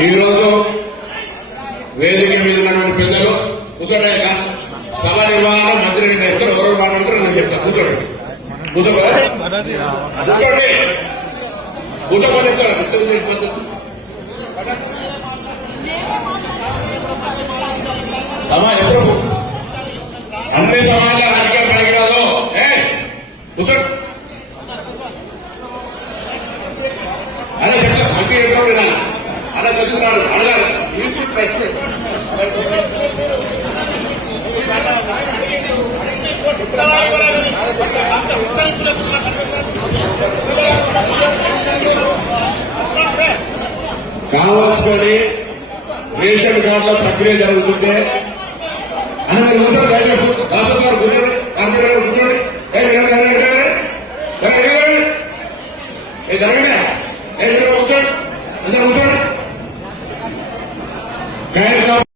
ఈరోజు వేదిక మీద ఉన్నటువంటి పెద్దలు కూర్చోలేక సభ నిర్వహణ మంత్రి నేను చెప్తారు, ఎవరు మాట్లాడతారు నేను చెప్తాను. కూర్చోండి కూర్చోండి కూర్చోమని చెప్తాను. సభ ఎప్పుడు అన్ని సమాజాలు రాజకీయ పనికిరాదు. కూర్చోండి అలా చెప్తాను. మంచి చెప్పండి నా అలా చేస్తున్నాడు అడగాలి. కావాల్సుకొని రేషన్ కార్డుల ప్రక్రియ జరుగుతుంటే అని మీరు కూర్చోండి. రాష్ట్ర గారు కూర్చోండి, కార్మికులు కూర్చోండి, జరగండి కూర్చోండి, అందరూ కూర్చోండి.